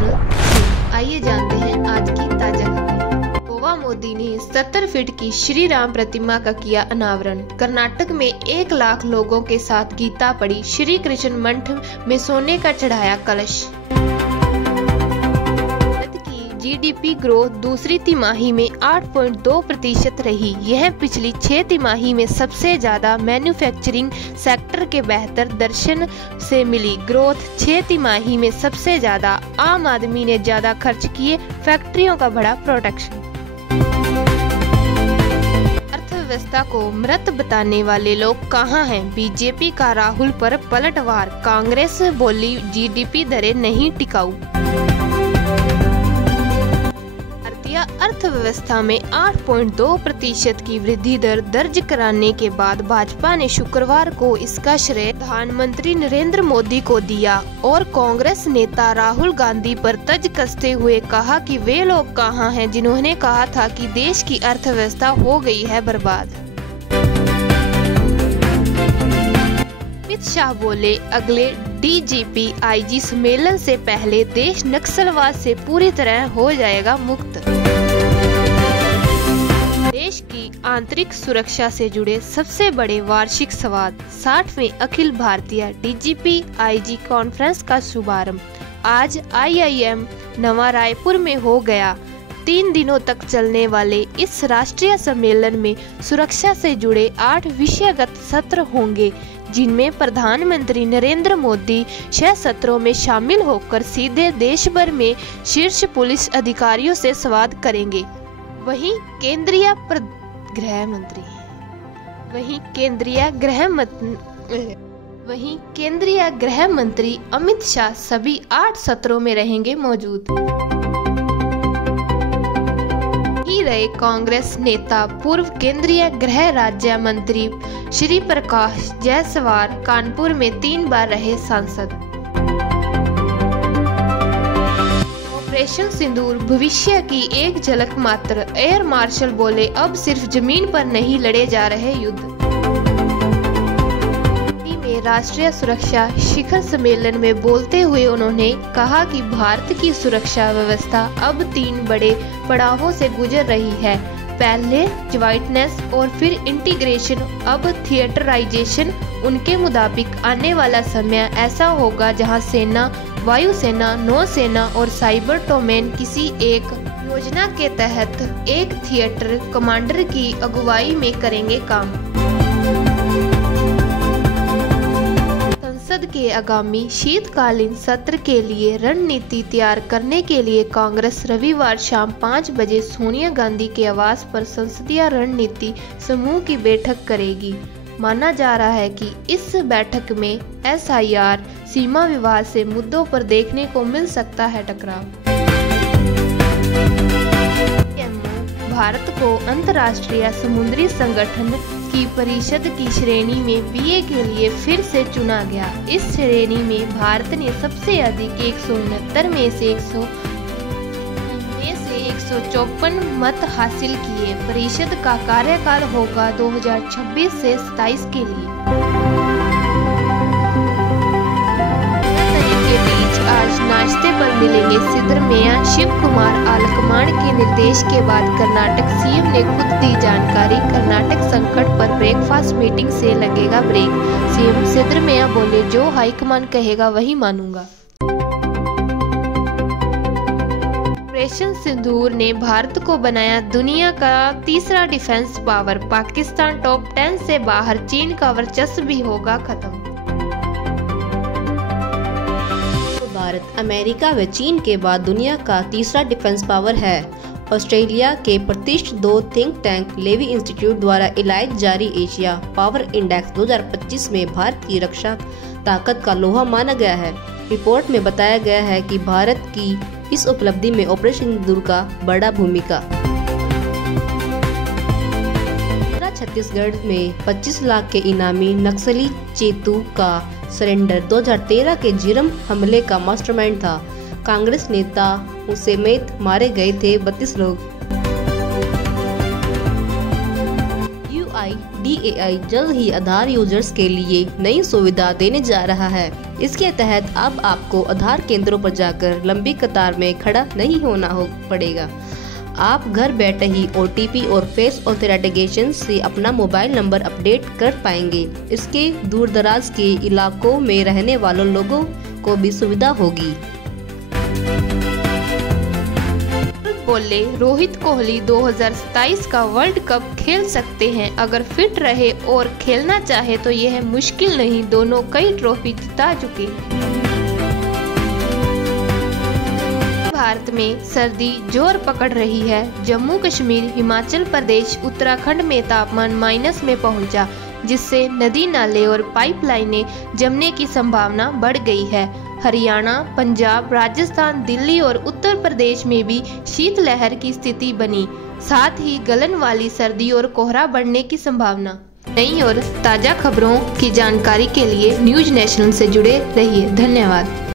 National. आइए जानते हैं आज की ताजा खबरें। गोवा मोदी ने 70 फीट की श्री राम प्रतिमा का किया अनावरण। कर्नाटक में 1 लाख लोगों के साथ गीता पढ़ी। श्री कृष्ण मठ में सोने का चढ़ाया कलश। जीडीपी ग्रोथ दूसरी तिमाही में 8.2% रही। यह पिछली 6 तिमाही में सबसे ज्यादा मैन्युफैक्चरिंग सेक्टर के बेहतर दर्शन से मिली ग्रोथ। 6 तिमाही में सबसे ज्यादा आम आदमी ने ज्यादा खर्च किए, फैक्ट्रियों का बढ़ा प्रोडक्शन। अर्थव्यवस्था को मृत बताने वाले लोग कहां हैं? बीजेपी का राहुल पर पलटवार। कांग्रेस बोली जीडीपी दरें नहीं टिकाऊ। अर्थव्यवस्था में 8.2% की वृद्धि दर दर्ज कराने के बाद भाजपा ने शुक्रवार को इसका श्रेय प्रधानमंत्री नरेंद्र मोदी को दिया और कांग्रेस नेता राहुल गांधी पर तंज कसते हुए कहा कि वे लोग कहां हैं जिन्होंने कहा था कि देश की अर्थव्यवस्था हो गई है बर्बाद। अमित शाह बोले अगले डीजीपी आईजी सम्मेलन से पहले देश नक्सलवाद से पूरी तरह हो जाएगा मुक्त। देश की आंतरिक सुरक्षा से जुड़े सबसे बड़े वार्षिक संवाद 60वें Akhil Bharatiya DGP IG conference का शुभारंभ आज आईआईएम नवा रायपुर में हो गया। 3 दिनों तक चलने वाले इस राष्ट्रीय सम्मेलन में सुरक्षा से जुड़े 8 विषयगत सत्र होंगे, जिनमें प्रधानमंत्री नरेंद्र मोदी 6 सत्रों में शामिल होकर सीधे देश भर में शीर्ष पुलिस अधिकारियों से संवाद करेंगे। वहीं केंद्रीय गृह मंत्री अमित शाह सभी 8 सत्रों में रहेंगे मौजूद। ही रहे कांग्रेस नेता पूर्व केंद्रीय गृह राज्य मंत्री श्री प्रकाश जायसवाल कानपुर में 3 बार रहे सांसद। ऑपरेशन सिंदूर भविष्य की एक झलक मात्र। एयर मार्शल बोले अब सिर्फ जमीन पर नहीं लड़े जा रहे युद्ध। में राष्ट्रीय सुरक्षा शिखर सम्मेलन में बोलते हुए उन्होंने कहा कि भारत की सुरक्षा व्यवस्था अब 3 बड़े पड़ावों से गुजर रही है। पहले ज्वाइंटनेस और फिर इंटीग्रेशन, अब थिएटराइजेशन। उनके मुताबिक आने वाला समय ऐसा होगा जहां सेना, वायुसेना, नौसेना और साइबर डोमेन किसी एक योजना के तहत एक थिएटर कमांडर की अगुवाई में करेंगे काम। संसद के आगामी शीतकालीन सत्र के लिए रणनीति तैयार करने के लिए कांग्रेस रविवार शाम 5 बजे सोनिया गांधी के आवास पर संसदीय रणनीति समूह की बैठक करेगी। माना जा रहा है कि इस बैठक में एसआईआर, सीमा विवाद से मुद्दों पर देखने को मिल सकता है टकराव। भारत को अंतर्राष्ट्रीय समुद्री संगठन की परिषद की श्रेणी में बीए के लिए फिर से चुना गया। इस श्रेणी में भारत ने सबसे अधिक 169 में से 154 मत हासिल किए। परिषद का कार्यकाल होगा 2026 से 27 के लिए। के बीच आज नाश्ते पर मिलेंगे सिद्धरमैया। शिव कुमार आलकमान के निर्देश के बाद कर्नाटक सीएम ने खुद दी जानकारी। कर्नाटक संकट पर ब्रेकफास्ट मीटिंग से लगेगा ब्रेक। सीएम सिद्धरमैया बोले जो हाईकमान कहेगा वही मानूंगा। ऑपरेशन सिंदूर ने भारत को बनाया दुनिया का तीसरा डिफेंस पावर। पाकिस्तान टॉप 10 से बाहर, चीन का वर्चस्व भी होगा खत्म। भारत अमेरिका व चीन के बाद दुनिया का तीसरा डिफेंस पावर है। ऑस्ट्रेलिया के प्रतिष्ठित 2 थिंक टैंक लेवी इंस्टीट्यूट द्वारा एलाइज जारी एशिया पावर इंडेक्स 2025 में भारत की रक्षा ताकत का लोहा माना गया है। रिपोर्ट में बताया गया है कि भारत की इस उपलब्धि में ऑपरेशन सिंदूर का बड़ा भूमिका। छत्तीसगढ़ में 25 लाख के इनामी नक्सली चेतू का सरेंडर 2013 के झीरम हमले का मास्टरमाइंड था। कांग्रेस नेता समेत मारे गए थे 32 लोग। UIDAI जल्द ही आधार यूजर्स के लिए नई सुविधा देने जा रहा है। इसके तहत अब आपको आधार केंद्रों पर जाकर लंबी कतार में खड़ा नहीं होना पड़ेगा। आप घर बैठे ही OTP और फेस ऑथेंटिकेशन से अपना मोबाइल नंबर अपडेट कर पाएंगे। इसके दूर दराज के इलाकों में रहने वालों लोगों को भी सुविधा होगी। बोले रोहित कोहली 2027 का वर्ल्ड कप खेल सकते हैं, अगर फिट रहे और खेलना चाहे तो यह मुश्किल नहीं, दोनों कई ट्रॉफी जिता चुके हैं। भारत में सर्दी जोर पकड़ रही है। जम्मू कश्मीर, हिमाचल प्रदेश, उत्तराखंड में तापमान माइनस में पहुंचा, जिससे नदी नाले और पाइपलाइनें जमने की संभावना बढ़ गई है। हरियाणा, पंजाब, राजस्थान, दिल्ली और उत्तर प्रदेश में भी शीतलहर की स्थिति बनी, साथ ही गलन वाली सर्दी और कोहरा बढ़ने की संभावना। नई और ताज़ा खबरों की जानकारी के लिए न्यूज़ नेशनल से जुड़े रहिए। धन्यवाद।